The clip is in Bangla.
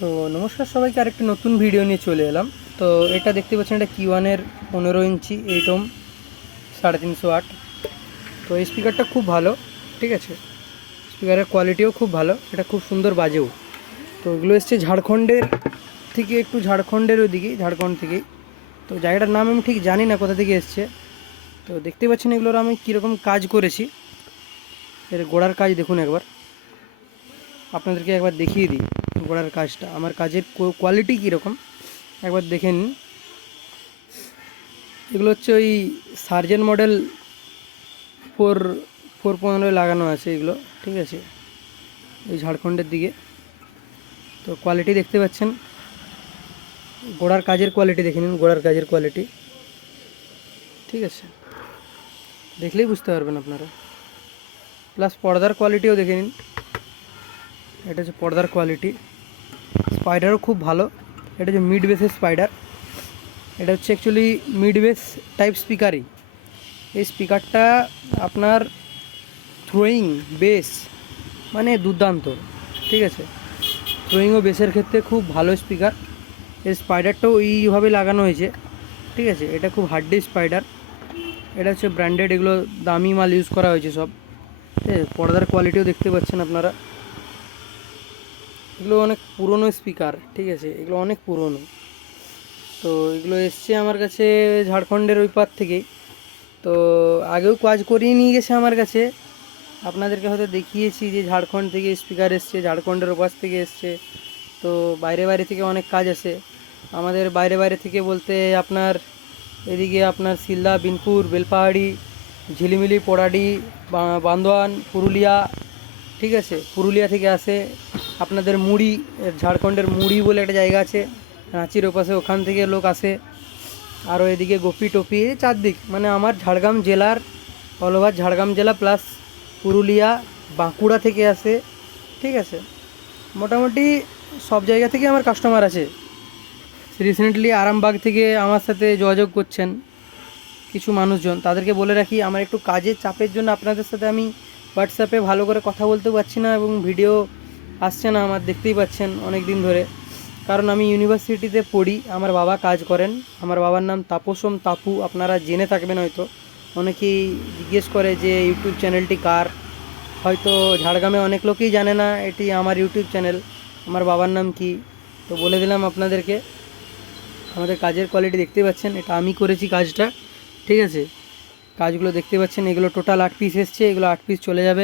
তো নমস্কার সবাইকে, আরেকটি নতুন ভিডিও নিয়ে চলে এলাম। তো এটা দেখতে পাচ্ছেন, এটা কিওয়ানের পনেরো ইঞ্চি এইট ওম সাড়ে তিনশো আট। তো এই স্পিকারটা খুব ভালো, ঠিক আছে? স্পিকারের কোয়ালিটিও খুব ভালো, এটা খুব সুন্দর বাজেও। তো এগুলো এসছে ঝাড়খণ্ডের থেকে, একটু ঝাড়খণ্ডের ওইদিকেই ঝাড়খণ্ড থেকেই। তো জায়গাটার নাম আমি ঠিক জানি না কোথা থেকে এসছে। তো দেখতে পাচ্ছেন এগুলোর আমি কীরকম কাজ করেছি। এর গোড়ার কাজ দেখুন একবার। আপনাদেরকে একবার দেখিয়ে দিই। গোড়ার কাজটা। আমার কাজের কোয়ালিটি কীরকম? একবার দেখে নিন। এগুলো হচ্ছে ওই সার্জেন মডেল ফোর ফোর পনেরোয় লাগানো আছে এগুলো, ঠিক আছে? ওই ঝাড়খণ্ডের দিকে। তো কোয়ালিটি দেখতে পাচ্ছেন। গোড়ার কাজের কোয়ালিটি দেখে নিন, গোড়ার কাজের কোয়ালিটি ঠিক আছে? দেখলেই বুঝতে পারবেন আপনারা। প্লাস পর্দার কোয়ালিটিও দেখে নিন। এটা হচ্ছে পর্দার কোয়ালিটি স্পাইডারও খুব ভালো। এটা হচ্ছে মিড বেসের স্পাইডার এটা হচ্ছে অ্যাকচুয়ালি মিড বেস টাইপ স্পিকারই এই স্পিকারটা আপনার থ্রোয়িং বেস মানে দুর্দান্ত, ঠিক আছে? থ্রোয়িং ও বেসের ক্ষেত্রে খুব ভালো স্পিকার এই স্পাইডারটাও এইভাবে লাগানো হয়েছে, ঠিক আছে? এটা খুব হার্ডি স্পাইডার এটা হচ্ছে ব্র্যান্ডেড এগুলো দামি মাল ইউজ করা হয়েছে সব। ঠিক আছে? পর্দার কোয়ালিটিও দেখতে পাচ্ছেন আপনারা। এগুলো অনেক পুরনো স্পিকার ঠিক আছে? এগুলো অনেক পুরনো। তো এগুলো এসছে আমার কাছে ঝাড়খণ্ডের ওই পার থেকেই তো আগেও কাজ করিয়ে নিয়ে গেছে আমার কাছে। আপনাদেরকে হয়তো দেখিয়েছি যে ঝাড়খণ্ড থেকে স্পিকার এসছে, ঝাড়খণ্ডের ওপাশ থেকে এসছে। তো বাইরে বাইরে থেকে অনেক কাজ আছে। আমাদের বাইরে বাইরে থেকে বলতে আপনার এদিকে আপনার শিলদা বিনপুর, বেলপাহাড়ি, ঝিলিমিলি, পোড়াডি বান্দোয়ান, পুরুলিয়া, ঠিক আছে? পুরুলিয়া থেকে আসে। আপনাদের মুড়ি, ঝাড়খণ্ডের মুড়ি বলে একটা জায়গা আছে। রাঁচির ওপাশে ওখান থেকে লোক আসে। আরও এদিকে গোপি টপি চারদিক। মানে আমার ঝাড়গ্রাম জেলার অল ওভার ঝাড়গ্রাম জেলা প্লাস পুরুলিয়া, বাঁকুড়া থেকে আসে। ঠিক আছে? মোটামুটি সব জায়গা থেকে আমার কাস্টমার আছে। রিসেন্টলি আরামবাগ থেকে আমার সাথে যোগাযোগ করছেন কিছু মানুষজন। তাদেরকে বলে রাখি, আমার একটু কাজের চাপের জন্য আপনাদের সাথে আমি হোয়াটসঅ্যাপে ভালো করে কথা বলতে পারছি না এবং ভিডিও আসছে না, আমার দেখতেই পাচ্ছেন অনেক দিন ধরে। কারণ আমি ইউনিভার্সিটিতে পড়ি, আমার বাবা কাজ করেন। আমার বাবার নাম তাপসম তাপু, আপনারা জেনে থাকবেন হয়তো। অনেকেই জিজ্ঞেস করে যে, ইউটিউব চ্যানেলটি কার? হয়তো ঝাড়গ্রামে অনেক লোকেই জানে না, এটি আমার ইউটিউব চ্যানেল। আমার বাবার নাম কি? তো বলে দিলাম আপনাদেরকে। আমাদের কাজের কোয়ালিটি দেখতে পাচ্ছেন, এটা আমি করেছি কাজটা। ঠিক আছে? কাজগুলো দেখতে পাচ্ছেন, এগুলো টোটাল আট পিস এসছে, এগুলো আট পিস চলে যাবে।